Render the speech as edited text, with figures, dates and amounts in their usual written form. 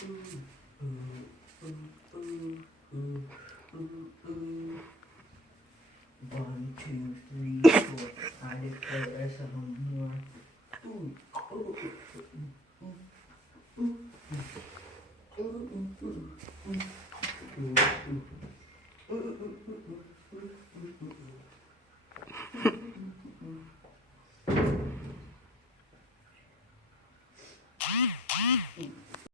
1, 2, 3, 4. I declare some more.